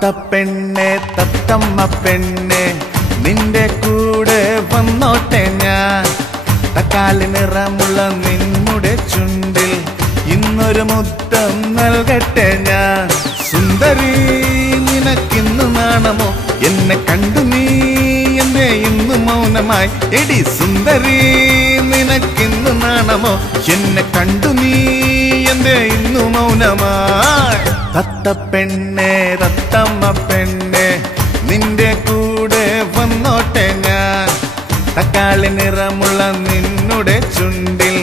തത്തപ്പെണ്ണെ തത്തമ്മ പെണ്ണെ നിന്റെ കൂടെ വന്നോട്ടെ ഞാൻ. തക്കാളി നിറമുള്ള നിന്നുടെ ചുണ്ടിൽ ഇന്നൊരു മുത്തം നൽകട്ടെ ഞാൻ. സുന്ദരി നിനക്കിന്ന് നാണമോ എന്നെ കണ്ടു നീ എന്തേ ഇന്ന് മൗനമായി. എടി സുന്ദരി നിനക്കിന്ന് നാണമോ എന്നെ കണ്ടു നീ എന്തേ ഇന്നു മൗനമായി. തത്തപ്പെണ്ണെ തത്തമ്മ പെണ്ണെ നിന്റെ കൂടെ വന്നോട്ടെ ഞാൻ. തക്കാളി നിറമുള്ള നിന്നുടെ ചുണ്ടിൽ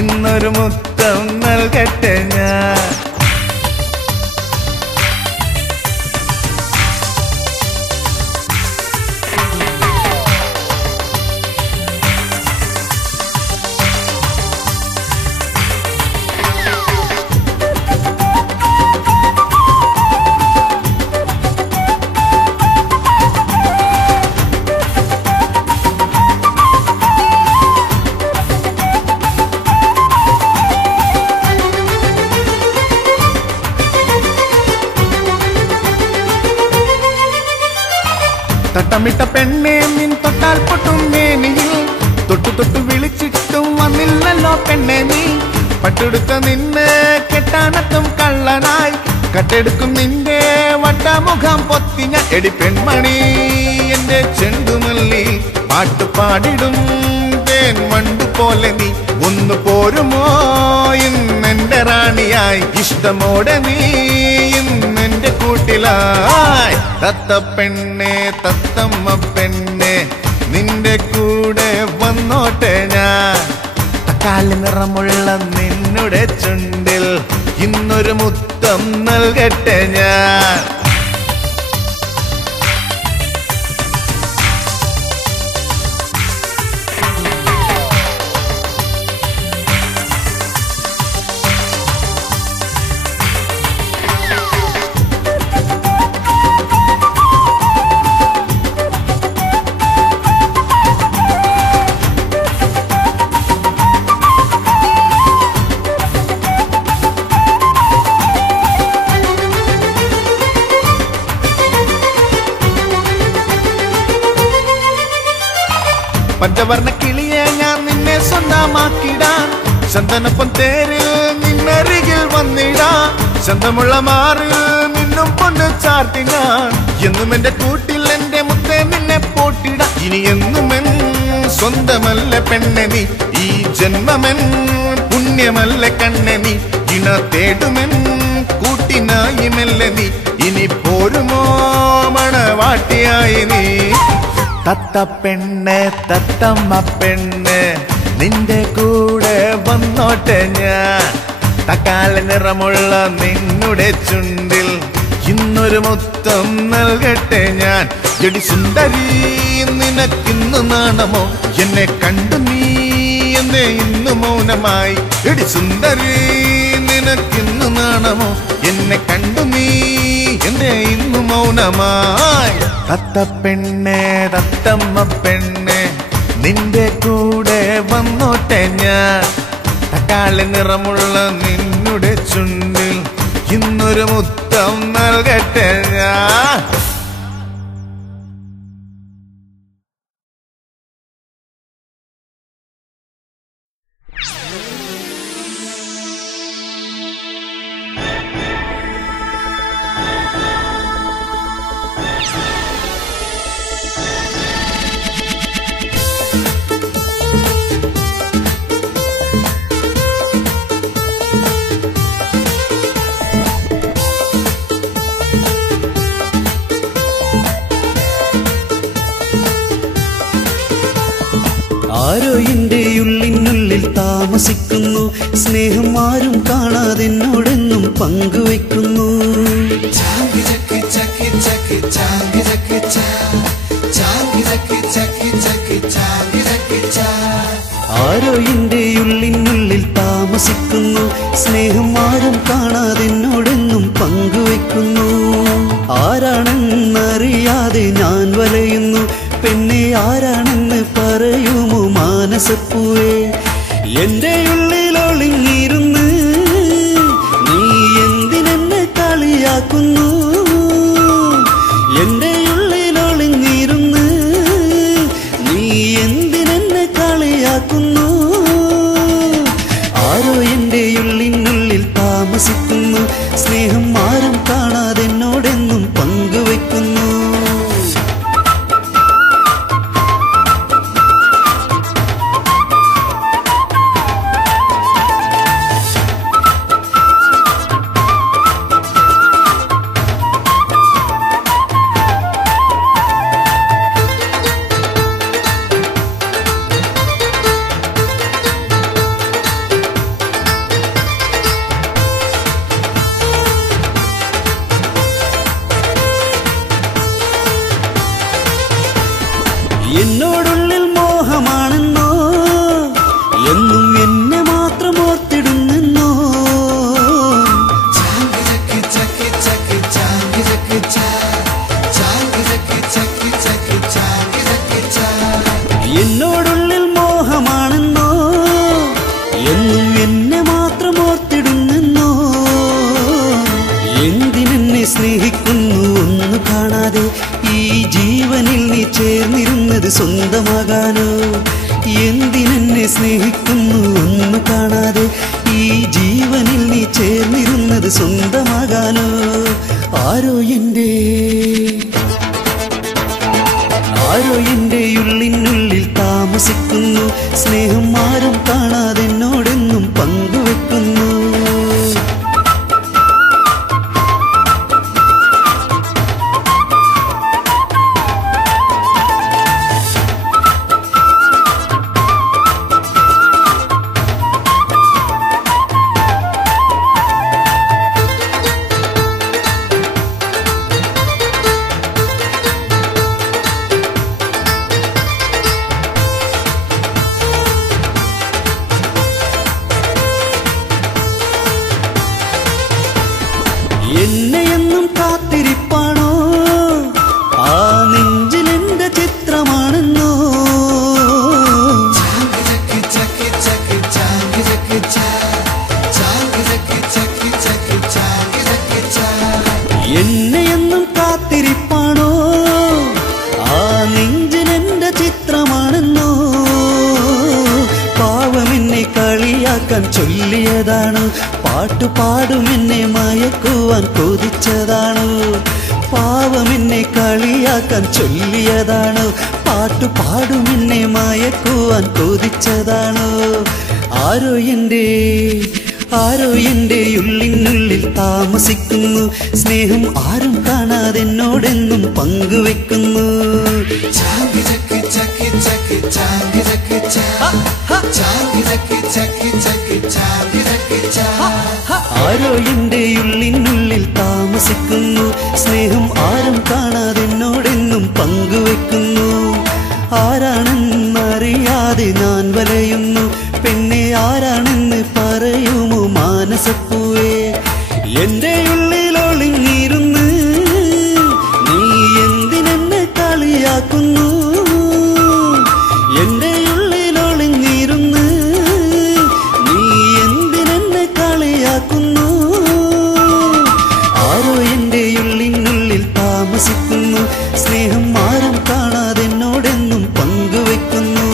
ഇന്നൊരു മുത്തം നൽകട്ടെ ഞാൻ. തട്ടമിട്ട പെണ്ണെ നിൻ തൊട്ടാൽ പൊട്ടും മേനിയിൽ തൊട്ടു തൊട്ടു വിളിച്ചിട്ടും വന്നില്ലല്ലോ പെണ്ണെ നീ. പട്ടെടുത്ത നിന്നെ കെട്ടാനത്തും കള്ളനായി കട്ടെടുക്കും നിന്റെ വട്ടമുഖം പൊത്തി ഞാൻ. എടി പെൺമണി എന്റെ ചെണ്ടുമല്ലി പാട്ടുപാടിടും തേൻ വണ്ടു പോലെ നീ. ഒന്ന് പോരുമോ ഇന്നെന്റെ റാണിയായി ഇഷ്ടമോടെ നീ ഇന്നെന്റെ കൂട്ടിലായി. തത്തപ്പെണ്ണെ തത്തമ്മ പെണ്ണെ നിന്റെ കൂടെ വന്നോട്ടെ ഞാൻ. തക്കാളി നിറമുള്ള നിന്നുടെ ചുണ്ടിൽ ഇന്നൊരു മുത്തം നൽകട്ടെ ഞാൻ. പഞ്ചവർണ്ണ കിളിയെ ഞാൻ നിന്നെ സ്വന്തമാക്കിടാൻ. ചന്ദനപ്പം തേരിൽ നിന്നരികിൽ വന്നിടാൻ. ചന്തമുള്ള മാറിൽ നിന്നും പൊന്ന് ചാർത്തി ഞാൻ. എന്നും എന്റെ കൂട്ടിൽ എന്റെ മുത്തേ നിന്നെ പോട്ടിട. ഇനി എന്നുമെൻ സ്വന്തമല്ല പെണ്ണെ നീ. ഈ ജന്മമെൻ പുണ്യമല്ല കണ്ണെ നീ. ഇണ തേടുമെൻ കൂട്ടിനായി മെല്ലെ നീ. ഇനി പോരുമോ മണവാട്ടിയായി നീ. തത്തപ്പെണ്ണെ തത്തമ്മ പെണ്ണെ നിന്റെ കൂടെ വന്നോട്ടെ ഞാൻ. തക്കാളി നിറമുള്ള നിന്നുടെ ചുണ്ടിൽ ഇന്നൊരു മുത്തം നൽകട്ടെ ഞാൻ. എടി സുന്ദരി നിനക്കിന്ന് നാണമോ എന്നെ കണ്ടു നീ എന്തേ ഇന്ന് മൗനമായി. എടി സുന്ദരി നിനക്കിന്ന് നാണമോ എന്നെ കണ്ടു നീ എന്തേ ഇന്നു മൗനമായി. തത്തപ്പെണ്ണെ തത്തമ്മ പെണ്ണെ നിന്റെ കൂടെ വന്നോട്ടെ ഞാൻ. തക്കാളി നിറമുള്ള നിന്നുടെ ചുണ്ടിൽ ഇന്നൊരു മുത്തം നൽകട്ടെ ഞാൻ. ആരോ എൻ്റെ ഉള്ളിനുള്ളിൽ താമസിക്കുന്നു. സ്നേഹം ആരും കാണാതെ എന്നോടെന്നും പങ്കുവെക്കുന്നു. ആരോ എൻ്റെ ഉള്ളിനുള്ളിൽ താമസിക്കുന്നു. സ്നേഹം ആരും കാണാതെ എന്നോടെന്നും പങ്കുവെക്കുന്നു. ആരാണെന്നറിയാതെ ഞാൻ വലയുന്നു. പെണ്ണെ ആരാണെന്ന് പറയുമോ മാനസപ്പൂവേ. എൻ്റെ ഉള്ളിൽ ഒളിഞ്ഞിരുന്ന് നീ എന്തിനെന്നെ കളിയാക്കുന്നു. ചേർന്നിരുന്നത് സ്വന്തമാകാനോ? എന്തിനെന്നെ സ്നേഹിക്കുന്നു ഒന്നു കാണാതെ? ഈ ജീവനിൽ നീ ചേർന്നിരുന്നത് സ്വന്തമാകാനോ? ആരോ എൻ്റെ ഉള്ളിനുള്ളിൽ താമസിക്കുന്നു. സ്നേഹം ആരും കാണാതെ എന്നോടെന്നും പങ്കുവെക്കുന്നു. എന്നെയെന്നും കാത്തിരിപ്പാണോ? ആ നെഞ്ചിലെന്റെ ചിത്രമാണെന്നോ? എന്നെയെന്നും കാത്തിരിപ്പാണോ? ആ നെഞ്ചിലെന്റെ ചിത്രമാണെന്നോ? പാവമെന്നെ കളിയാക്കാൻ ചൊല്ലിയതാണോ? പാട്ടുപാടുമെന്നെ മയക്കുവാൻ കൊതിച്ചതാണോ? പാവമെന്നെ കളിയാക്കാൻ ചൊല്ലിയതാണോ? പാട്ടുപാടുമെന്നെ മയക്കുവാൻ കൊതിച്ചതാണോ? ആരോ എൻ്റെ ഉള്ളിനുള്ളിൽ താമസിക്കുന്നു. സ്നേഹം ആരും കാണാതെ എന്നോടെന്നും പങ്കുവെക്കുന്നു. ആരോ എൻ്റെ ഉള്ളിനുള്ളിൽ താമസിക്കുന്നു. സ്നേഹം ആരും കാണാതെ എന്നോടെന്നും പങ്കുവെക്കുന്നു. ആരാണെന്നറിയാതെ ഞാൻ വലയുന്നു. പെണ്ണെ ആരാണെന്ന് പറയുമോ മാനസപ്പൂവേ? എൻ്റെ ഉള്ളിൽ ഒളിഞ്ഞിരുന്ന് നീ എന്തിനെന്നെ കളിയാക്കുന്നു? എൻ്റെ ഉള്ളിൽ ഒളിഞ്ഞിരുന്ന് നീ എന്തിനെന്നെ കളിയാക്കുന്നു? ആരോ എൻ്റെ ഉള്ളിനുള്ളിൽ താമസിക്കുന്നു. സ്നേഹം ആരും കാണാതെ എന്നോടെന്നും പങ്കുവെക്കുന്നു.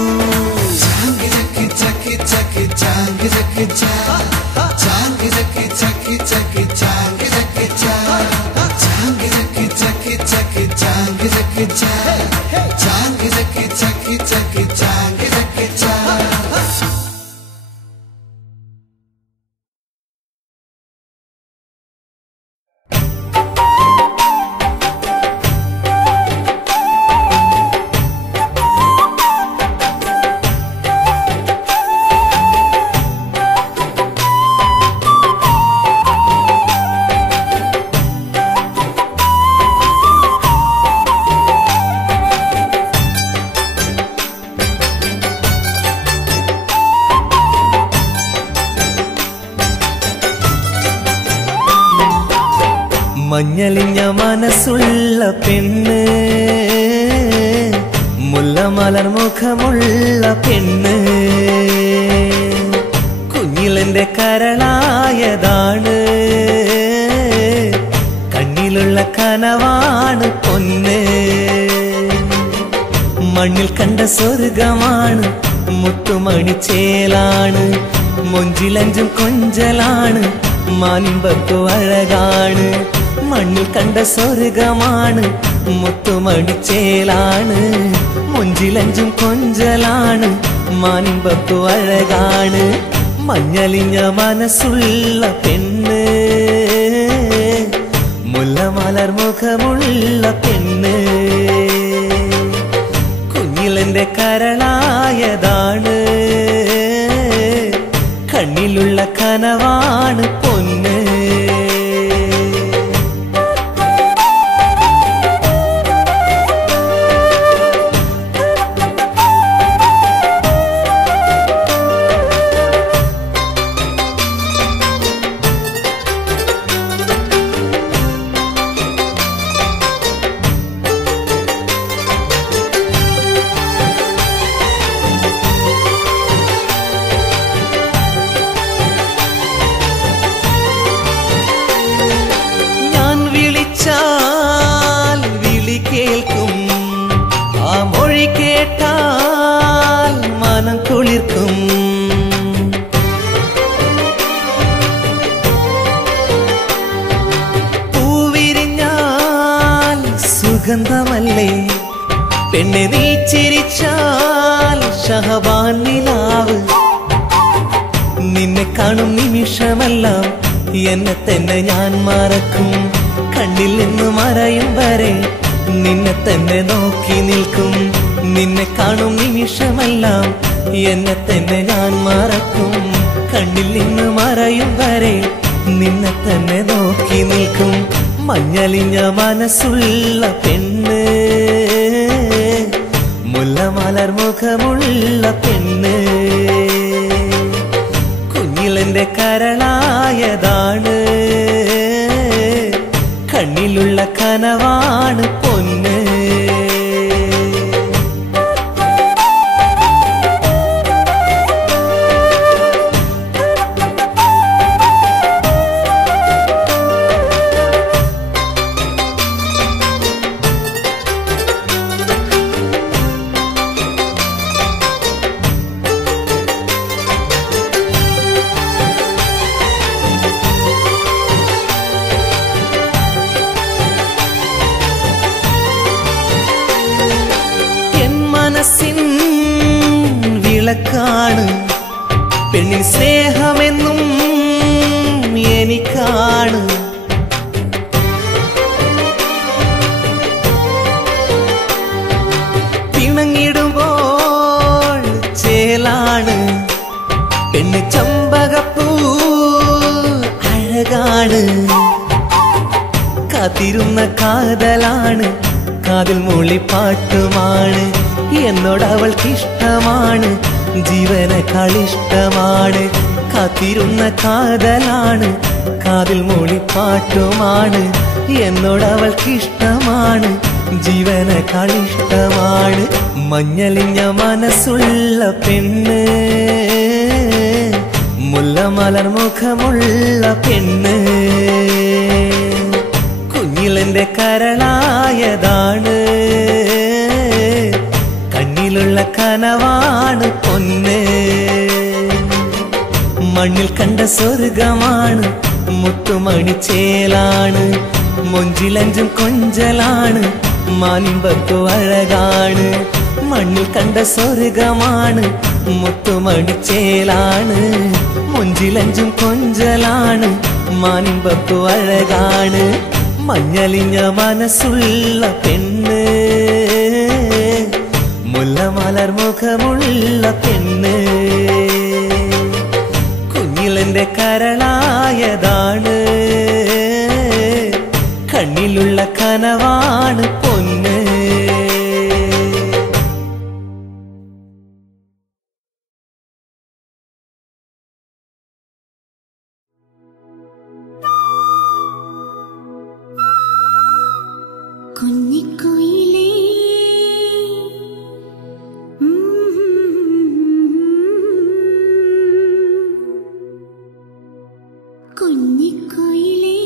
മഞ്ഞളിഞ്ഞ മനസ്സുള്ള പെണ്ണ്, മുല്ലമലർ മുഖമുള്ള പെണ്ണ്, കുഞ്ഞിലെന്റെ കരളായതാണ്, കണ്ണിലുള്ള കനവാണ് പൊന്ന്, മണ്ണിൽ കണ്ട സ്വർഗമാണ്, മുത്തുമണിച്ചേലാണ്, മൊഞ്ചിലഞ്ചും കൊഞ്ചലാണ്, മാനിമ്പത്തു അഴകാണ്, മണ്ണിൽ കണ്ട സ്വർഗമാണ്, മുത്തുമണിച്ചേലാണ്, മൊഞ്ചിലഞ്ചും കൊഞ്ചലാണ്, മാനിമ്പത്തു അഴകാണ്, മഞ്ഞളിഞ്ഞ മനസ്സുള്ള പെണ്ണ്, മുല്ലമലർ മുഖമുള്ള പെണ്ണ്, കുഞ്ഞിലെന്റെ കരളായതാണ്, കണ്ണിലുള്ള കനവാണ് പൊന്ന്. മൊഴി കേട്ടാൽ മനം കുളിർക്കും. പൂവിരിഞ്ഞാൽ സുഗന്ധമല്ലേ പെണ്ണെ, നീ ചിരിച്ചാൽ ഷഹബാൻ നിലാവ്. നിന്നെ കാണും നിമിഷമെല്ലാം എന്നെ തന്നെ ഞാൻ മറക്കും. കണ്ണിൽ നിന്ന് മറയും വരെ നിന്നെ തന്നെ നോക്കി നിൽക്കും. നിന്നെ കാണും നിമിഷമെല്ലാം എന്നെ തന്നെ ഞാൻ മറക്കും. കണ്ണിൽ നിന്ന് മറയും വരെ നിന്നെ തന്നെ നോക്കി നിൽക്കും. മഞ്ഞളിഞ്ഞ മനസ്സുള്ള പെണ്ണ്, മുല്ലമലർ മുഖമുള്ള പെണ്ണ്, കുഞ്ഞിലെന്റെ കരളായതാണ്. കണ്ണിലുള്ള കനവാണ് പൊന്ന്. വിളക്കാണ് പെണ്ണിൻ സ്നേഹമെന്നും എനിക്കാണ്. പിണങ്ങിടുമ്പോൾ ചേലാണ് പെണ്ണ്, ചമ്പകപ്പൂ അഴകാണ്. കാത്തിരുന്ന കാതലാണ്, കാതിൽ മൂളിപ്പാട്ടുമാണ്. എന്നോടവൾക്കിഷ്ടമാണ്, ജീവനേക്കാളിഷ്ടമാണ്. കാത്തിരുന്ന കാതലാണ്, കാതിൽ മൂളിപ്പാട്ടുമാണ്. എന്നോടവൾക്കിഷ്ടമാണ്, ജീവനേക്കാളിഷ്ടമാണ്. മഞ്ഞളിഞ്ഞ മനസ്സുള്ള പെണ്ണ്, മുല്ലമലർ മുഖമുള്ള പെണ്ണ്, കുഞ്ഞിലെന്റെ കരളായതാണ്. കണ്ണിലുള്ള കനവാണ് പൊന്ന്. മണ്ണിൽ കണ്ട സ്വർഗമാണ്, മുത്തുമണിച്ചേലാണ്. മൊഞ്ചിലഞ്ചും കൊഞ്ചലാണ്, മാനിമ്പത്തു അഴകാണ്. മണ്ണിൽ കണ്ട സ്വർഗമാണ്, മുത്തുമണിച്ചേലാണ്. മൊഞ്ചിലഞ്ചും കൊഞ്ചലാണ്, മാനിമ്പത്തു അഴകാണ്. മഞ്ഞളിഞ്ഞ മനസ്സുള്ള പെണ്ണ്, മുല്ലമലർ മുഖമുള്ള പെണ്ണ്, കുഞ്ഞിലെന്റെ കരളായതാണ്. കണ്ണിലുള്ള കനവാണ് പൊന്ന്. കുഞ്ഞിക്കുയിലേ കുഞ്ഞിക്കുയിലേ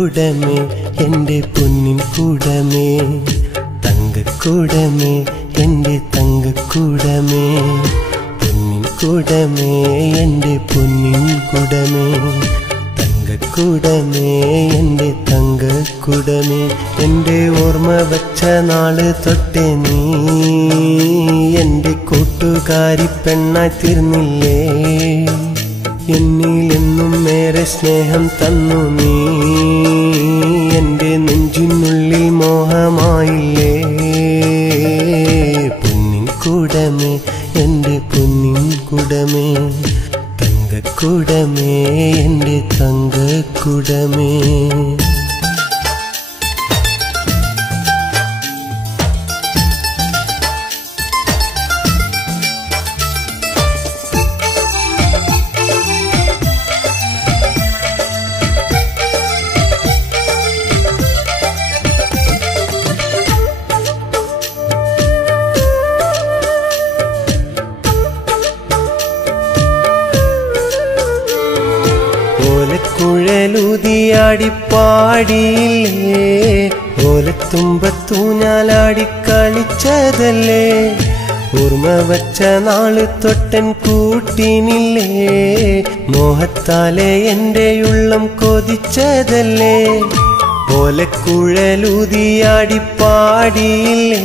തങ്കക്കൂടമേ എൻ്റെ പൊന്നിൻ കൂടമേ തങ്കക്കൂടമേ എൻ്റെ തങ്കക്കൂടമേ പൊന്നിൻ കൂടമേ എൻ്റെ പൊന്നിൻ കൂടമേ തങ്കക്കൂടമേ എൻ്റെ തങ്കക്കൂടമേ എൻ്റെ ഓർമ്മ വച്ച നാള് തൊട്ടേ നീ എൻ്റെ കൂട്ടുകാരി പെണ്ണായി തീർന്നില്ലേ എന്നിലെന്നും ഏറെ സ്നേഹം തന്നു നീ എൻ്റെ നെഞ്ചിനുള്ളിൽ മോഹമായില്ലേ പൊന്നിൻ കൂടമേ എൻ്റെ പൊന്നിൻ കൂടമേ തങ്കക്കൂടമേ എൻ്റെ തങ്കക്കൂടമേ ഓലക്കുഴലൂതിയാടിപ്പാടിയില്ലേ ഓലത്തുമ്പത്തൂഞ്ഞാലാടി കളിച്ചതല്ലേ ഓർമ്മ വച്ച നാള് തൊട്ടൻ കൂട്ടിനില്ലേ മോഹത്താലെ എൻ്റെ ഉള്ളം കൊതിച്ചതല്ലേ ഓലക്കുഴലൂതിയാടിപ്പാടിയില്ലേ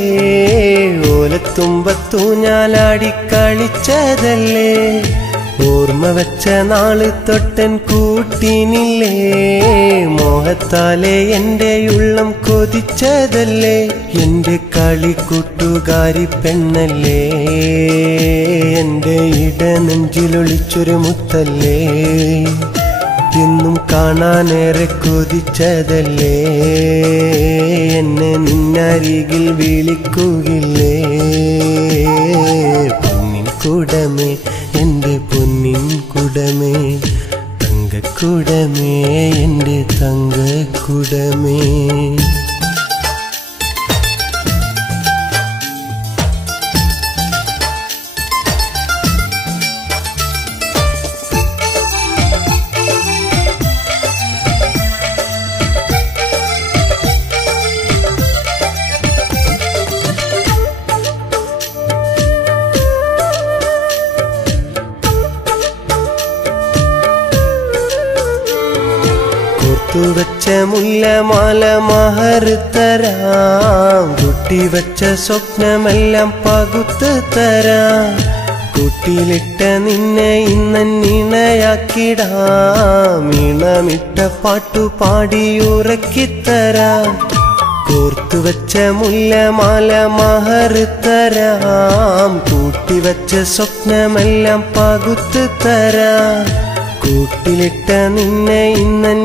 ഓലത്തുമ്പത്തൂഞ്ഞാലാടി കളിച്ചതല്ലേ ഓർമ്മ വച്ച നാള് തൊട്ടൻ കൂട്ടിനില്ലേ മോഹത്താലെ എൻ്റെ ഉള്ളം കൊതിച്ചതല്ലേ എൻ്റെ കളിക്കൂട്ടുകാരി പെണ്ണല്ലേ എൻ്റെ ഇടനെഞ്ചിലൊളിച്ചൊരു മുത്തല്ലേ എന്നും കാണാനേറെ കൊതിച്ചതല്ലേ എന്നെ നിന്നരികിൽ വിളിക്കുകയില്ലേ പൊന്നിൻ കൂടമേ എൻ്റെ പൊന്നിൻ കൂടമേ തങ്കക്കൂടമേ എൻ്റെ തങ്കക്കൂടമേ വച്ച മുല്ലമാല മഹർ തരാം കൂട്ടിവച്ച സ്വപ്നമെല്ലാം പകുത്ത് തരാം കൂട്ടിലിട്ട നിന്നെ ഇന്നയിണയാക്കിടാം ഈണമിട്ട പാട്ടുപാടി ഉറക്കിത്തരാം കോർത്തുവച്ച മുല്ലമാല മഹർ തരാം കൂട്ടിവച്ച സ്വപ്നമെല്ലാം പകുത്ത് തരാം കൂട്ടിലിട്ട നിന്നെ ഇന്നയിണയാക്കിടാം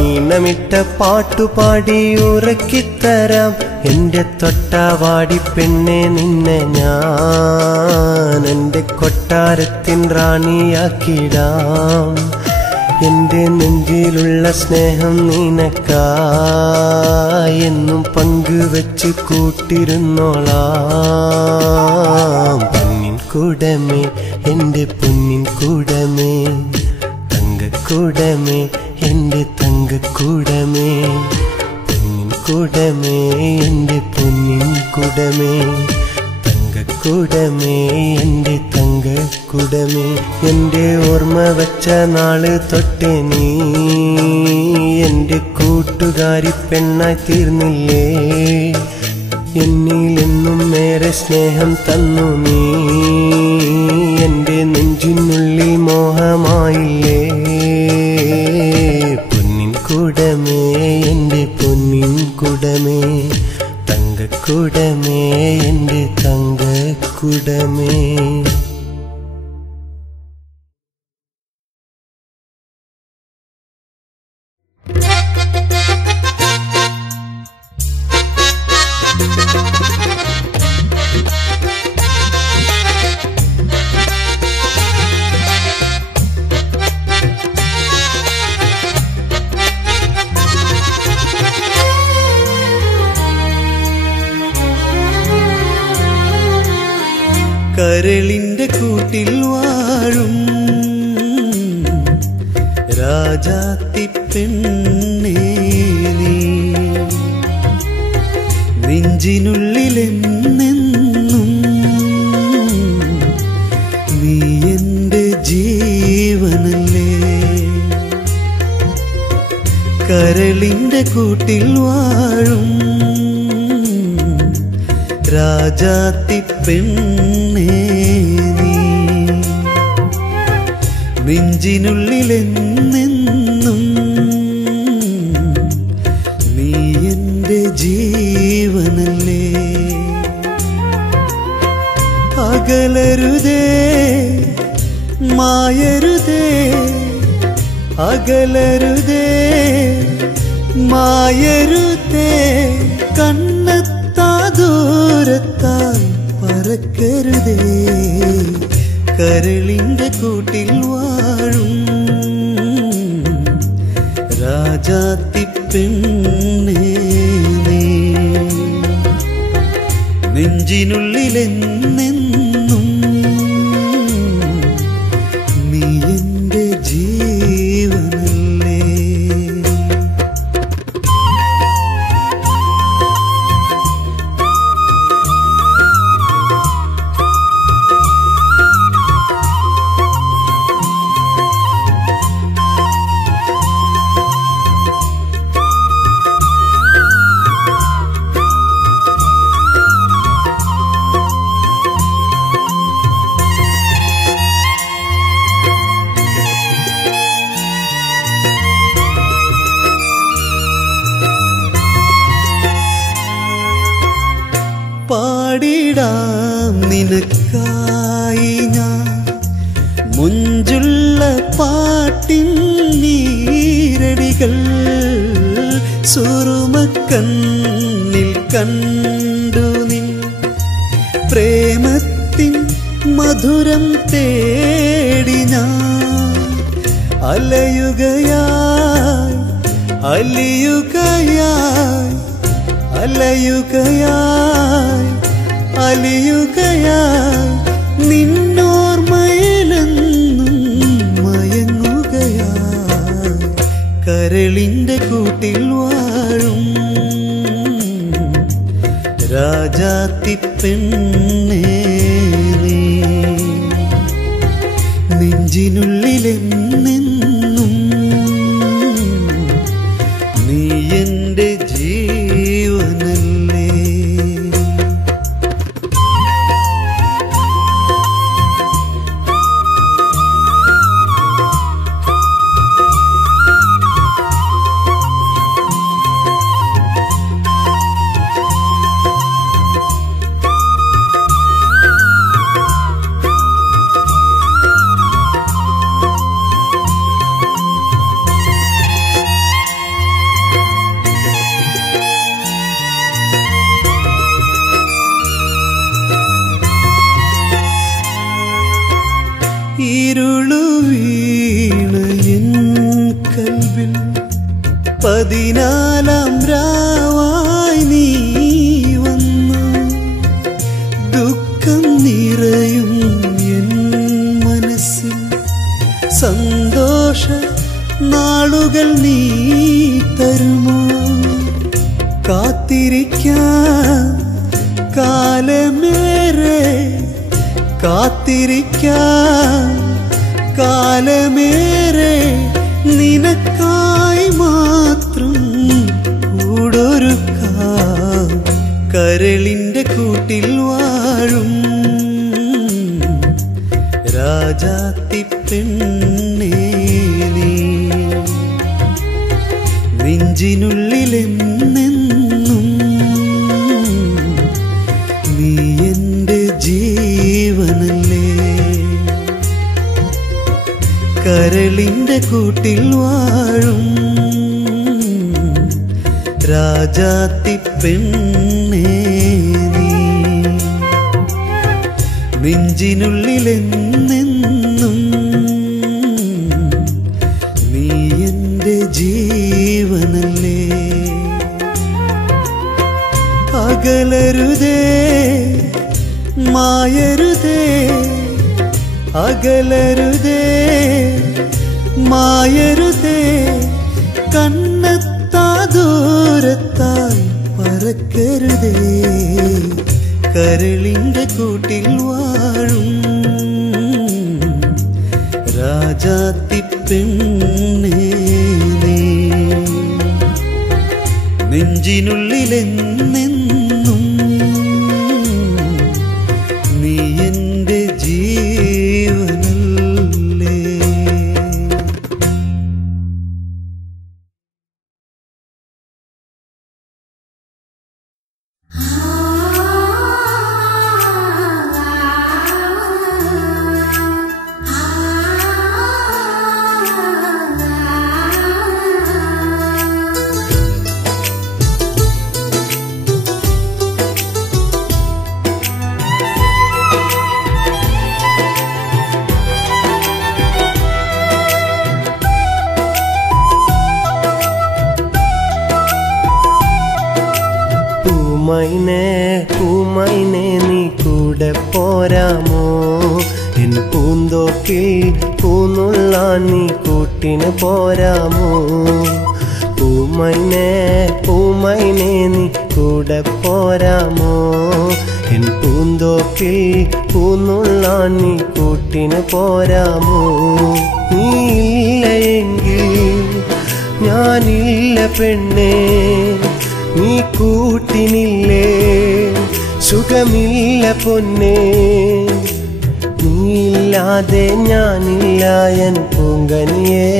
ഈണമിട്ട പാട്ടുപാടി ഉറക്കിത്തരാം എൻ്റെ തൊട്ടാവാടി പെണ്ണെ നിന്നെ ഞാൻ എൻ്റെ കൊട്ടാരത്തിൻ റാണിയാക്കിടാം എൻ്റെ നെഞ്ചിലുള്ള സ്നേഹം നിനക്കായി എന്നും പങ്കുവെച്ച് കൂട്ടിരുന്നോളാം പൊന്നിൻ കൂടമേ എൻ്റെ പൊന്നിൻ കൂടമേ തങ്കക്കൂടമേ എൻ്റെ തങ്കക്കൂടമേ പൊന്നിൻ കൂടമേ എൻ്റെ പൊന്നിൻ കൂടമേ തങ്കക്കൂടമേ എൻ്റെ തങ്കക്കൂടമേ എൻ്റെ ഓർമ്മ വച്ച നാള് തൊട്ടേ നീ എൻ്റെ കൂട്ടുകാരി പെണ്ണായി തീർന്നില്ലേ എന്നിലെന്നും ഏറെ സ്നേഹം തന്നു നീ എൻ്റെ നെഞ്ചിനുള്ളിൽ മോഹമായില്ലേ പൊന്നിൻ കൂടമേ എൻ്റെ പൊന്നിൻ കൂടമേ തങ്കക്കൂടമേ എൻ്റെ തങ്കക്കൂടമേ കരളിന്റെ കൂട്ടിൽ വാഴും രാജാത്തി പെണ്ണേ നീ നെഞ്ചിനുള്ളിലെന്നെന്നും നീ എൻ്റെ ജീവനല്ലേ കരളിൻ്റെ കൂട്ടിൽ വാഴും രാജാത്തി പെണ്ണേ നീ നെഞ്ചിനുള്ളിലെന്നെന്നും നീ എൻ്റെ ജീവനല്ലേ അകലരുതേ മായരുതേ അകലരുതേ മായരുതേ കണ്ണെത്താ ദൂരത്തായി പറക്കരുതേ കരളിൻ്റെ കൂട്ടിൽ വാഴും രാജാത്തി പെണ്ണേ നീ നെഞ്ചിനുള്ളിലെന്നെന്നും നീ എൻ്റെ ജീവനല്ലേ പാടിടാം നിനക്കായി ഞാൻ മുഞ്ചുള്ള പാട്ടിൻ നീരടികൾ സുറുമക്കണ്ണിൽ കണ്ടു നിൻ പ്രേമത്തിൻ മധുരം തേടി ഞാൻ അലയുകയായി അലിയുകയായി അലയുകയായി അലിയുകയായി നിന്നോർമ്മയിലെന്നും മയങ്ങുകയായി കരളിൻ്റെ കൂട്ടിൽ വാഴും രാജാത്തി പെണ്ണേ നീ നെഞ്ചിനുള്ളിലെന്നെന്നും നീ എൻ്റെ ജീവനല്ലേ ഇരുളു വീണ എൻ കൽവിൽ 14 രാവായി നീ വന്നു ദുഃഖം നിറയും എൻ മനസ്സിൽ സന്തോഷ നാളുകൾ നീ തരുമോ കാത്തിരിക്കാൻ കാലമേറെ കാത്തിരിക്കാൻ കാലമേറെ നിനക്കായി മാത്രം കൂടൊരുക്കാം കരളിൻ്റെ കൂട്ടിൽ വാഴും രാജാത്തി പെണ്ണേ നീ നെഞ്ചിനുള്ളിലെന്നെന്നും നീ എൻ്റെ ജീവനല്ലേ കരളിൻ്റെ കൂട്ടിൽ വാഴും രാജാത്തി പെണ്ണേ നീ നെഞ്ചിനുള്ളിലെന്നെന്നും നീ എൻ്റെ ജീവനല്ലേ അകലരുതേ മായരുതേ അകലരുതേ മായരുതേ കണ്ണെത്താ ദൂരത്തായി പറക്കരുതേ, കരളിന്റെ കൂട്ടിൽ വാഴും രാജാത്തി പെണ്ണേ നീ. നെഞ്ചിനുള്ളിലെന്നെന്നും നീ എന്റെ ജീവനല്ലേ. പൂമൈനെ നീ കൂടെ പോരാമോ, എൻ പൂന്തോപ്പിൽ പൂന്നുള്ളാൻ നീ കൂട്ടിന് പോരാമോ. പൂമൈനെ നീ കൂടെ പോരാമോ, എൻ പൂന്തോപ്പിൽ പൂന്നുള്ളാൻ നീ കൂട്ടിന് പോരാമോ. നീയില്ലെങ്കിൽ ഞാനില്ല പെണ്ണേ, നീ കൂട്ടിനില്ലേ സുഖമില്ല പൊന്നേ. നീയില്ലാതെ ഞാനില്ല എൻ പൂങ്കനിയേ,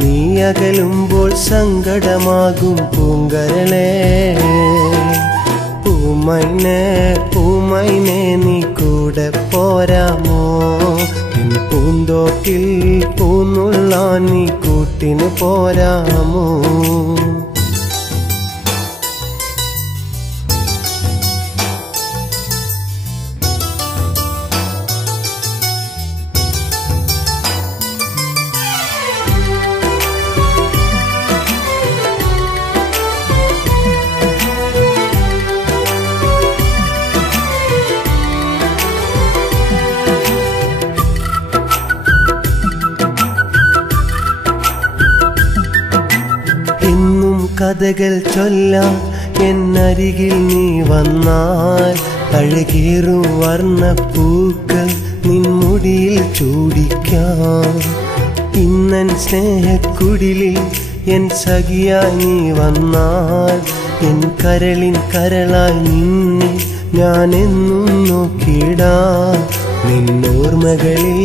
നീ അകലുമ്പോൾ സങ്കടമാകും പൂങ്കരളേ. പൂമൈനെ നീ കൂടെ പോരാമോ, എൻ പൂന്തോട്ടിൽ പൂന്നുള്ളാൻ നീ കൂട്ടിന് പോരാമോ. കഥകൾ ചൊല്ലാം എന്നരികിൽ നീ വന്നാൽ, അഴകേറും വർണ്ണപ്പൂക്കൾ നിൻമുടിയിൽ ചൂടിക്കാം. ഇന്നൻ സ്നേഹക്കുടിലിൽ എൻ സഖിയായി നീ വന്നാൽ, എൻ കരളിൻ കരളായി നിന്നെ ഞാനെന്നും നോക്കിയിടാം. നിന്നോർമ്മകളിൽ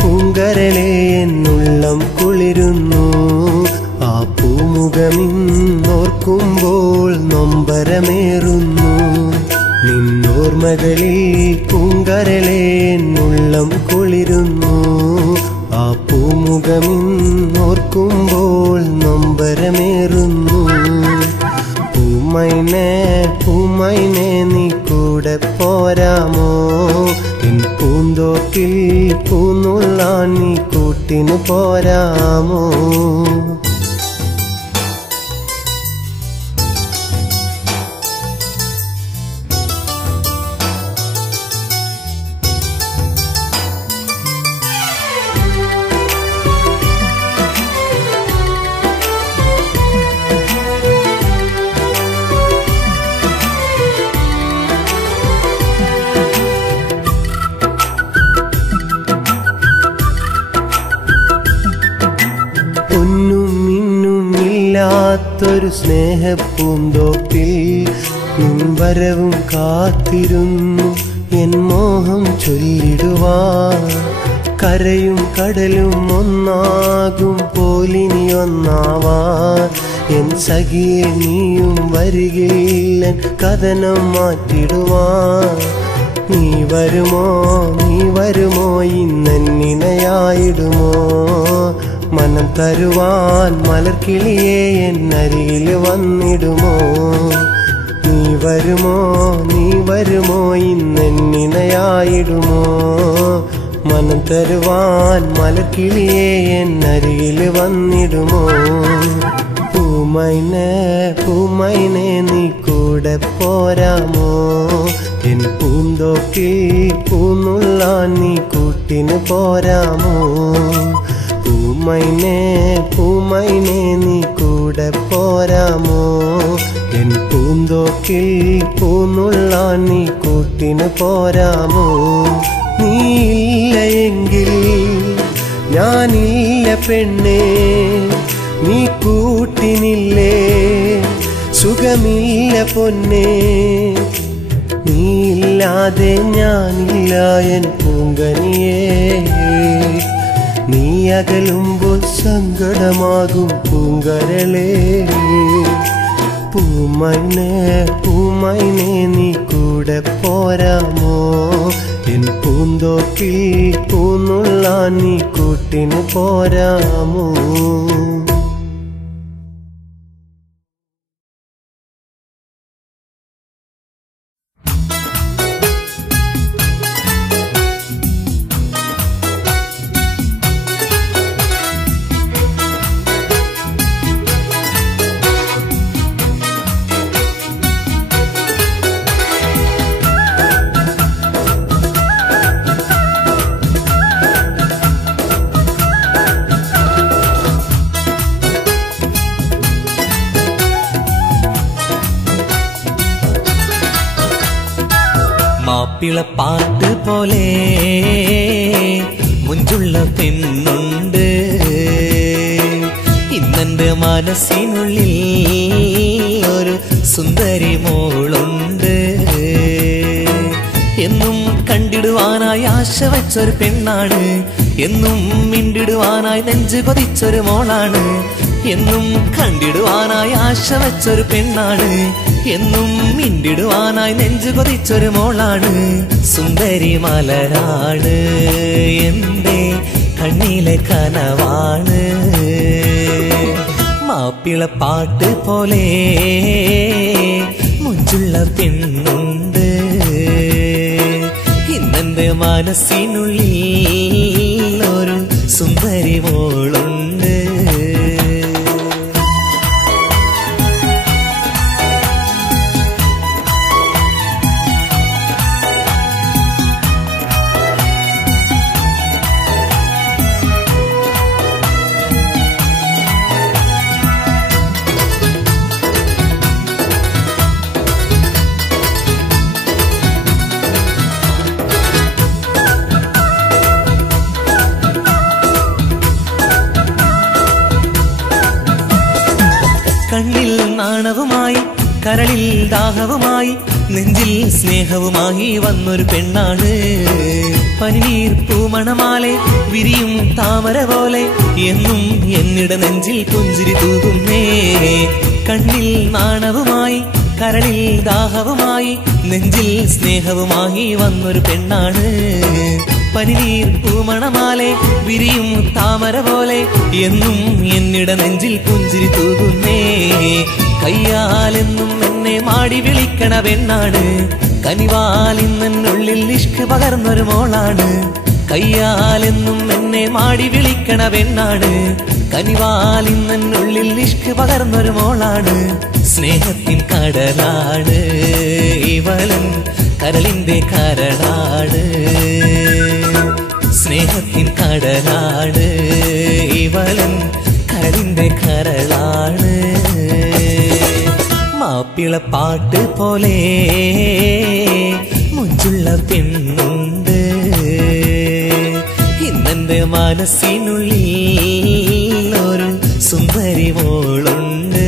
പൂങ്കരളെ എന്നുള്ളം കുളിരുന്നു, ആ പൂമുഖമിന്നോർക്കുമ്പോൾ നൊമ്പരമേറുന്നു. നിന്നോർമ്മകളിൽ പൂങ്കരളെ എന്നുള്ളം കുളിരുന്നു, ആ പൂമുഖമിന്നോർക്കുമ്പോൾ നൊമ്പരമേറുന്നു. പൂമൈനെ നീ കൂടെ പോരാമോ, എൻ പൂന്തോട്ടിൽ പൂന്നുള്ളാൻ നീ കൂട്ടിന് പോരാമോ. ൊരു സ്നേഹപ്പൂന്തോപ്പിൽ നിൻവരവും കാത്തിരുന്നു എൻ മോഹം ചൊല്ലിടുവാൻ. കരയും കടലും ഒന്നാകും പോലിനി ഒന്നാവാൻ, എൻ സഖിയെ നീയും വരികില്ലൻ കഥനം മാറ്റിടുവാൻ. നീ വരുമോ ഇന്നിണയായിടുമോ, മനം തരുവാൻ മലർക്കിളിയെ എന്നരികിൽ വന്നിടുമോ. നീ വരുമോ ഇന്നിണയായിടുമോ, മനം തരുവാൻ മലർക്കിളിയെ എന്നരികിൽ വന്നിടുമോ. പൂമൈനെ നീ കൂടെ പോരാമോ, എൻ പൂന്തോപ്പിൽ പൂന്നുള്ളാൻ നീ കൂട്ടിന് പോരാമോ. പൂമൈനെ പൂമൈനെ നീ കൂടെ പോരാമോ എൻ പൂന്തോക്കിൽ പൂന്നുള്ളാൻ നീ കൂട്ടിന് പോരാമോ നീയില്ലെങ്കിൽ ഞാനില്ല പെണ്ണേ നീ കൂട്ടിനില്ലേ സുഖമില്ല പൊന്നേ നീയില്ലാതെ ഞാനില്ല എൻ പൂങ്കനിയേ നീ അകലുമ്പോൾ സങ്കടമാകും പൂങ്കരളേ പൂമൈനെ പൂമൈനെ നീ കൂടെ പോരാമോ എൻ പൂന്തോക്കിൽ പൂന്നുള്ളാൻ നീ കൂട്ടിന് പോരാമോ മാപ്പിളപ്പാട്ട് പോലെ മുഞ്ചുള്ള പെണ്ണുണ്ട് ഇന്നെന്റെ മനസ്സിനുള്ളിൽ ഒരു സുന്ദരി മോളുണ്ട് എന്നും കണ്ടിടുവാനായി ആശ വച്ചൊരു പെണ്ണാണ് എന്നും മിണ്ടിടുവാനായി നെഞ്ചു കൊതിച്ചൊരു മോളാണ് എന്നും കണ്ടിടുവാനായി ആശ വച്ചൊരു പെണ്ണാണ് എന്നും മിണ്ടിടുവാനായി നെഞ്ചു കൊതിച്ചൊരു മോളാണ് സുന്ദരി മലരാണ് എന്റെ കണ്ണിലെ കനവാണ് മാപ്പിളപ്പാട്ട് പോലെ മുഞ്ചുള്ള പെണ്ണുണ്ട് ഇന്നെന്റെ മനസ്സിനുള്ളിൽ ഒരു സുന്ദരി മോളുണ്ട് കണ്ണിൽ നാണവുമായി കരളിൽ ദാഹവുമായി നെഞ്ചിൽ സ്നേഹവുമായി വന്നൊരു പെണ്ണാണ് പനിനീർ പൂമണമാലെ വിരിയും താമര പോലെ എന്നും എന്നിട നെഞ്ചിൽ പുഞ്ചിരി തൂകുന്നേ കണ്ണിൽ നാണവുമായി കരളിൽ ദാഹവുമായി നെഞ്ചിൽ സ്നേഹവുമായി വന്നൊരു പെണ്ണാണ് പനിനീർ പൂമണമാലെ വിരിയും താമര പോലെ എന്നും എന്നിട നെഞ്ചിൽ പുഞ്ചിരി തൂകുന്നേ കയ്യാലെന്നും എന്നെ മാടി വിളിക്കണ പെണ്ണാണ് കനിവാലിന്നുള്ളിൽ ഇഷ്ക് പകർന്നൊരു മോളാണ് കയ്യാലെന്നും എന്നെ മാടി വിളിക്കണ പെണ്ണാണ് കനിവാലിന്നുള്ളിൽ ഇഷ്ക് പകർന്നൊരു മോളാണ് സ്നേഹത്തിൻ കടലാണ് ഇവളൻ കരളിന്റെ കരളാണ് സ്നേഹത്തിൻ കടലാണ് ഇവളൻ കരളിന്റെ കരളാണ് മാപ്പിളപ്പാട്ട് പോലെ മുഞ്ചുള്ള പെണ്ണുണ്ട് ഇന്നെന്റെ മനസ്സിനുള്ളിൽ ഒരു സുന്ദരി മോളുണ്ട്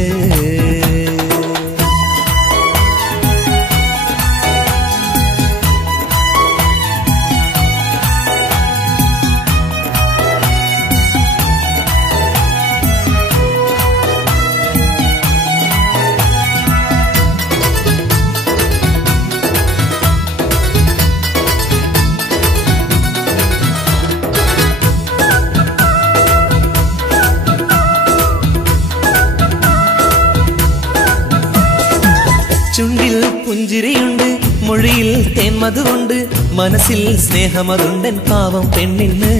ചുണ്ടിൽ പുഞ്ചിരിയുണ്ട് മൊഴിയിൽ തേന്മതുകൊണ്ട് മനസ്സിൽ സ്നേഹമതുണ്ടൻ പാവം പെണ്ണിന്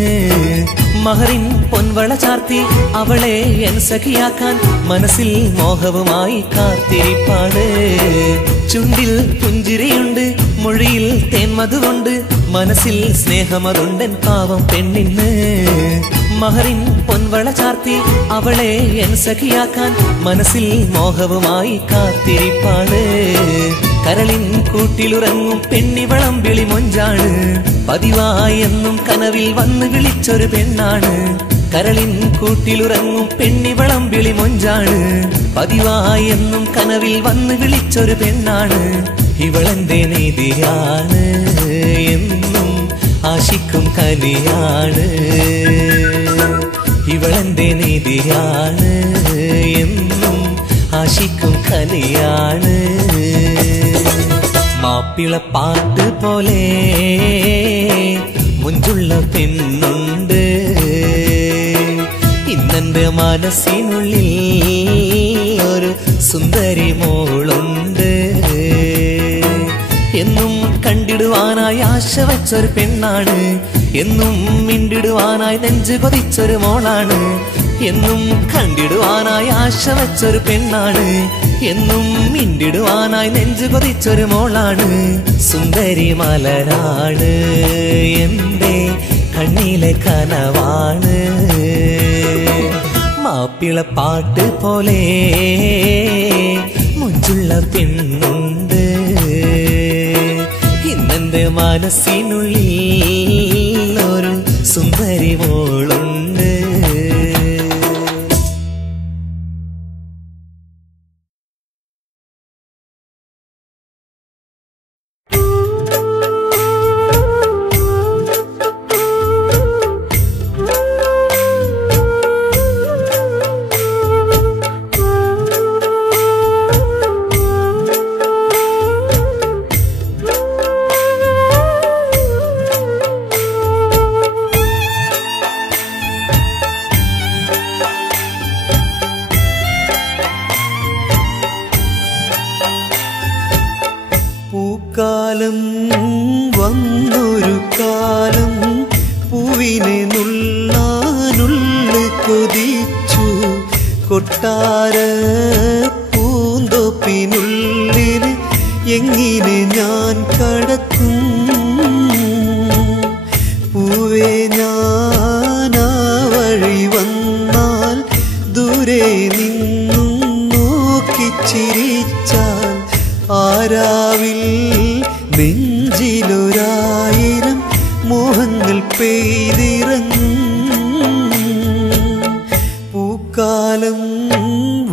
മഹറിൻ പൊൻവള ചാർത്തി അവളെ എൻ സഖിയാക്കാൻ മനസ്സിൽ മോഹവുമായി കാത്തിരിപ്പാണ് ചുണ്ടിൽ പുഞ്ചിരിയുണ്ട് മൊഴിയിൽ തേന്മതുകൊണ്ട് മനസ്സിൽ സ്നേഹമതുണ്ടൻ പാവം പെണ്ണിന് മഹറിൻ പൊൻവള ചാർത്തി അവളെ എൻ സഖിയാക്കാൻ മനസ്സിൽ മോഹവുമായി കാത്തിരിപ്പാണ്. കരളിൻ കൂട്ടിലുറങ്ങും പെണ്ണിവളം വിളി മൊഞ്ചാണ്. പതിവായെന്നും കനവിൽ വന്ന് വിളിച്ചൊരു പെണ്ണാണ്. കരളിൻ കൂട്ടിലുറങ്ങും പെണ്ണിവളം വിളി മൊഞ്ചാണ്. പതിവായെന്നും കനവിൽ വന്ന് വിളിച്ചൊരു പെണ്ണാണ്. ഇവളെന്റെ നീതിയാണ്, എന്നും ആശിക്കും കനിയാണ്. ഇവളെന്റെ നീതിയാണ്, എന്നും ആശിക്കും കനിയാണ്. മാപ്പിളപ്പാട്ട് പോലെ മുഞ്ചുള്ള പെണ്ണുണ്ട് ഇന്നെന്റെ മനസ്സിനുള്ളിൽ, ഒരു സുന്ദരി മോളുണ്ട്. എന്നും കണ്ടിടുവാനായി ആശ വച്ചൊരു പെണ്ണാണ്. എന്നും മിണ്ടിടുവാനായി നെഞ്ചു കൊതിച്ചൊരു മോളാണ്. എന്നും കണ്ടിടുവാനായി ആശ വച്ചൊരു പെണ്ണാണ്. എന്നും മിണ്ടിടുവാനായി നെഞ്ചു കൊതിച്ചൊരു മോളാണ്. സുന്ദരി മലരാണ്, എന്റെ കണ്ണിലെ കനവാണ്. മാപ്പിളപ്പാട്ട് പോലെ മുഞ്ചുള്ള പെണ്ണുണ്ട് ഇന്നെന്റെ മനസ്സിനുള്ളിൽ, ഒരു സുന്ദരി മോളുണ്ട്. പൂക്കാലം വന്നൊരു കാലം, പൂവിനെ നുള്ളാനുള്ളു കൊതിച്ചു. കൊട്ടാര പൂന്തോപ്പിനുള്ളിൽ എങ്ങനെ ഞാൻ കടക്കും? പൂവേ ഞാനാ വഴി വന്നാൽ ദൂരെ നിന്നും നോക്കിച്ചിരിച്ചാൽ, ആരാവിൽ നെഞ്ചിലൊരായിരം മോഹങ്ങൾ പെയ്തിറങ്ങും. പൂക്കാലം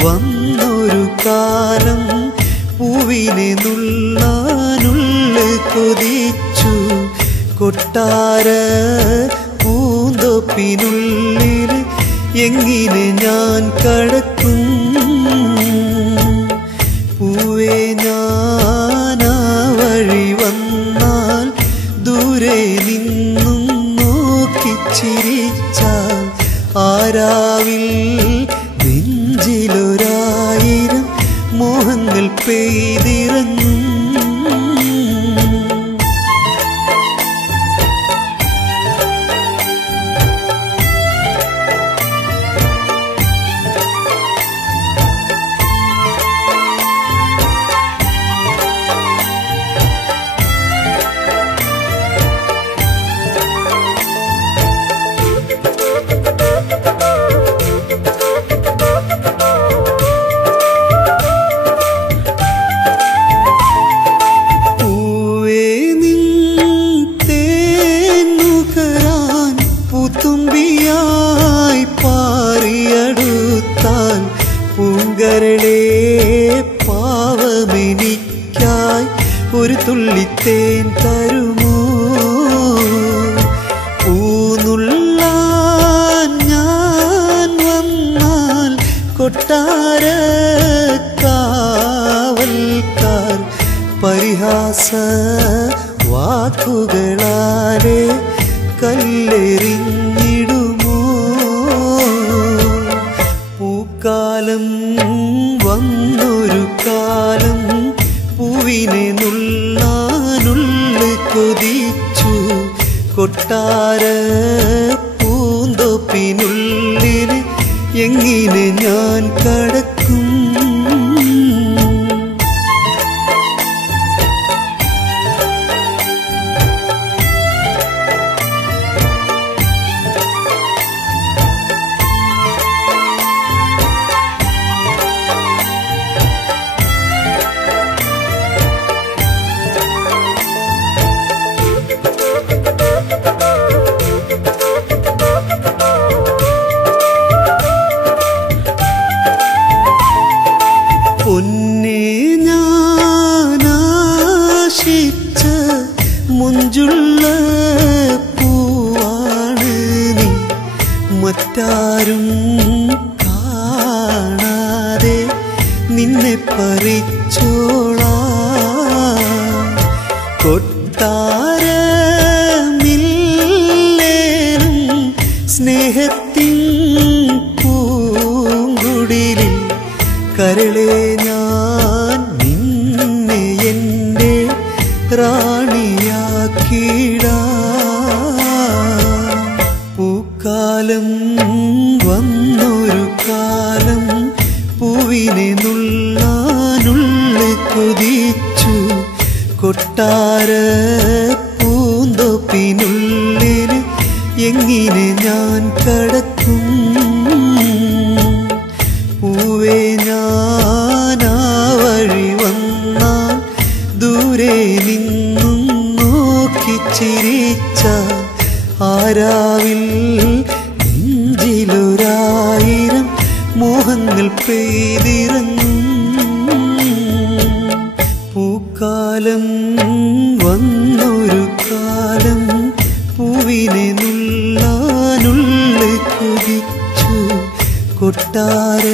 വന്നൊരു കാലം, പൂവിനെ നുള്ളാനുള്ളു കൊതിച്ചു. കൊട്ടാര പൂന്തോപ്പിനുള്ളിൽ എങ്ങനെ ഞാൻ കടക്കും? പൂവേ ഞാനാ വഴി വന്നാൽ ദൂരെ നിന്നും നോക്കിച്ചിരിച്ചാൽ, ആരാവിൽ നെഞ്ചിലൊരായിരം മോഹങ്ങൾ പെയ്തിറങ്ങും. പൂങ്കരളേ പാവമെനിക്കായി ഒരു തുള്ളിത്തേൻ തരുമോ? പൂനുള്ളാൻ ഞാൻ വന്നാൽ കൊട്ടാര കാവൽക്കാർ പരിഹാസ വാക്കുകളാലെ കല്ലെറിഞ്ഞിടുമോ? പൂക്കാലം വന്നൊരു കാലം, പൂവിനെ നുള്ളാനുള്ളു കൊതിച്ചു. കൊട്ടാര പൂന്തോപ്പിനുള്ളിൽ എങ്ങനെ ഞാൻ കടക്കും? നിന്നെ പറിച്ചോളാം. കൊട്ടാരമില്ലേലും സ്നേഹത്തിൻ പൂങ്കുടിലിൽ കരളെ ഞാൻ നിന്നെ എൻ്റെ റാണിയാക്കിടാം. പൂക്കാലം വന്നൊരു കാലം പൂവിനെ നുള്ളാനുള്ളിൽ കൊതിച്ചു. കൊട്ടാര പൂന്തോപ്പിനുള്ളിൽ എങ്ങനെ ഞാൻ കടക്കും? പൂവേ ഞാനാ വഴി വന്നാൽ ദൂരെ നിന്നും നോക്കി ചിരിച്ച ആരാവിൽ നെഞ്ചിലൊരായിരം മോഹങ്ങൾ പെയ്തിറങ്ങും. പൂക്കാലം വന്നൊരു കാലം പൂവിനെ നുള്ളാനുള്ളിൽ കൊതിച്ചു. കൊട്ടാര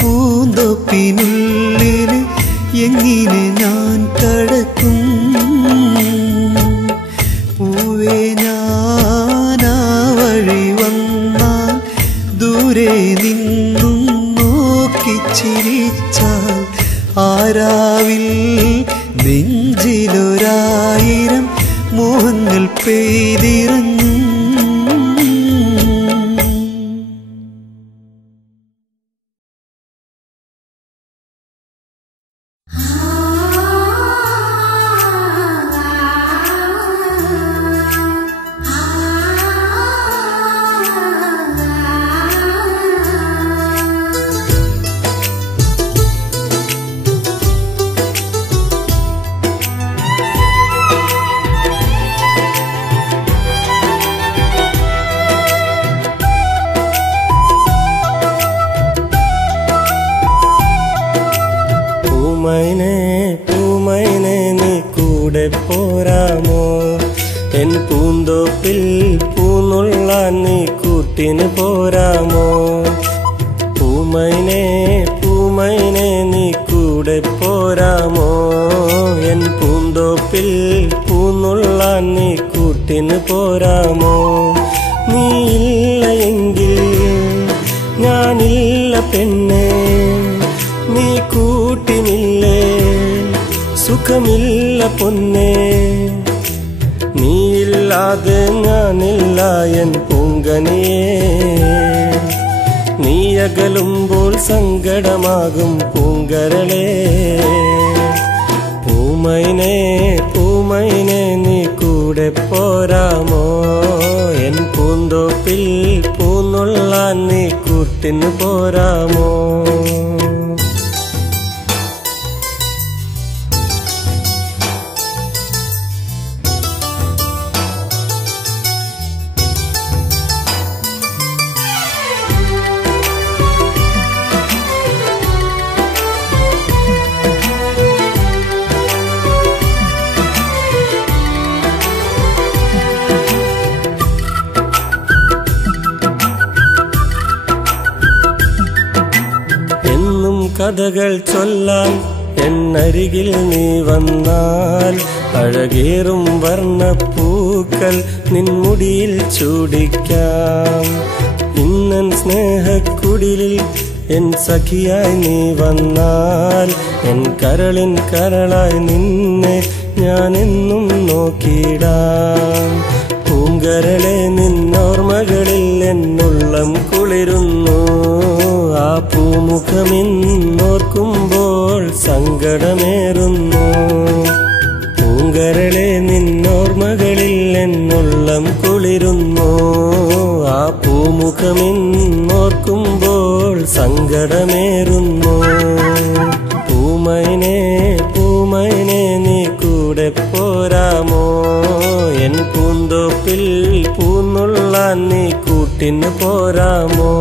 പൂന്തോപ്പിനുള്ളിൽ എങ്ങനെ ഞാൻ കടക്കും? പൂവേ ഞാനാ വഴി വന്നാൽ ദൂരെ നിന്നും നോക്കി ചിരിച്ചാൽ ആരാവിൽ നെഞ്ചിലൊരായിരം മോഹങ്ങൾ പെയ്തിറങ്ങും. പൂമൈനെ നീ കൂടെ പോരാമോ? എൻ പൂന്തോപ്പിൽ പൂന്നുള്ളാൻ നീ കൂട്ടിന് പോരാമോ? പൂമൈനെ നീ കൂടെ പോരാമോ? എൻ പൂന്തോപ്പിൽ പൂന്നുള്ളാൻ നീ കൂട്ടിന് പോരാമോ? നീയില്ല എങ്കിൽ ഞാനില്ല പെണ്ണേ, നീ കൂട്ടിനില്ലേ സുഖമില്ല പൊന്നേ. നീയില്ലാതെ ഞാനില്ല എൻ പൂങ്കനിയേ, നീ അകലുമ്പോൾ സങ്കടമാകും പൂങ്കരളേ. പൂമൈനെ നീ കൂടെ പോരാമോ? എൻ പൂന്തോപ്പിൽ പൂന്നുള്ളാൻ നീ കൂട്ടിന് പോരാമോ? കഥകൾ ചൊല്ലാൻ എന്നരികിൽ നീ വന്നാൽ അഴകേറും വർണ്ണപ്പൂക്കൾ നിൻമുടിയിൽ ചൂടിക്കാം. ഇന്നൻ സ്നേഹക്കുടിലിൽ എൻ സഖിയായി നീ വന്നാൽ എൻ കരളിൻ കരളായി നിന്നെ ഞാനെന്നും നോക്കിയിടാം. പൂങ്കരളെ നിന്നോർമകളിൽ എന്നുള്ളം കുളിരുന്നു. ആ പൂമുഖമിന്നോർക്കുമ്പോൾ സങ്കടമേറുന്നു. പൂങ്കരളെ നിന്നോർമകളിൽ എന്നുള്ളം കുളിരുന്നു. ആ പൂമുഖമിന്നോർക്കുമ്പോൾ സങ്കടമേറുന്നു. പൂമൈനെ നീ കൂടെ പോരാമോ? എൻ പൂന്തോപ്പിൽ പൂന്നുള്ളാൻ നീ കൂട്ടിന് പോരാമോ?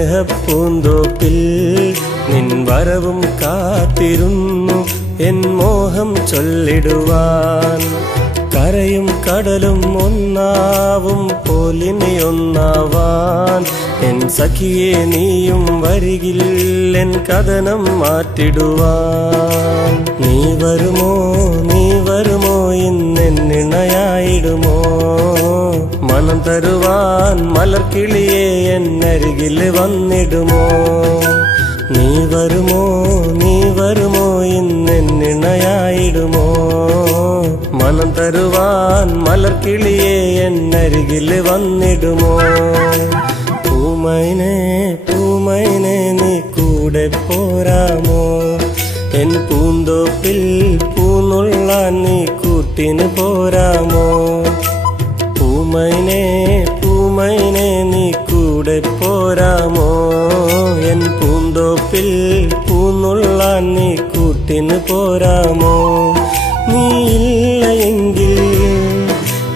സ്നേഹപ്പൂന്തോപ്പിൽ നിൻ വരവും കാത്തിരുന്നു എൻ മോഹം ചൊല്ലിടുവാൻ. കരയും കടലും ഒന്നാവും പോലിനി ഒന്നാവാൻ എൻ സഖിയെ നീയും വരികിൽ എൻ കഥനം മാറ്റിടുവാൻ. നീ വരുമോ ഇന്നെന്നിണയായിടുമോ മനം തരുവാൻ മലർക്കിളിയെ എന്നരികിൽ വന്നിടുമോ. നീ വരുമോ ഇന്നെന്നിണയായിടുമോ മനം തരുവാൻ മലർക്കിളിയെ എന്നരികിൽ വന്നിടുമോ. പൂമൈനെ നീ കൂടെ പോരാമോ എൻ പൂന്തോപ്പിൽ പൂന്നുള്ളാൻ നീ കൂട്ടിന് പോരാമോ. പൂമൈനെ നീ കൂടെ പോരാമോ എൻ പൂന്തോപ്പിൽ പൂന്നുള്ളാൻ നീ കൂട്ടിന് പോരാമോ. നീയില്ല എങ്കിൽ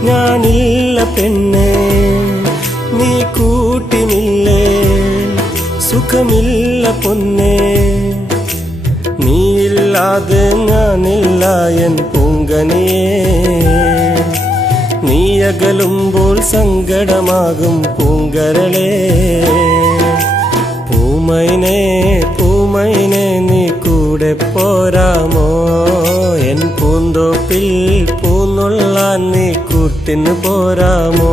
ഞാനില്ല പെണ്ണേ, നീ കൂട്ടിനില്ലേ സുഖമില്ല പൊന്നേ. നീയില്ലാതെ ഞാനില്ല എൻ പൂങ്കനിയേ, നീ അകലുമ്പോൾ സങ്കടമാകും പൂങ്കരളേ. പൂമൈനെ നീ കൂടെ പോരാമോ എൻ പൂന്തോപ്പിൽ പൂന്നുള്ളാൻ നീ കൂട്ടിന് പോരാമോ.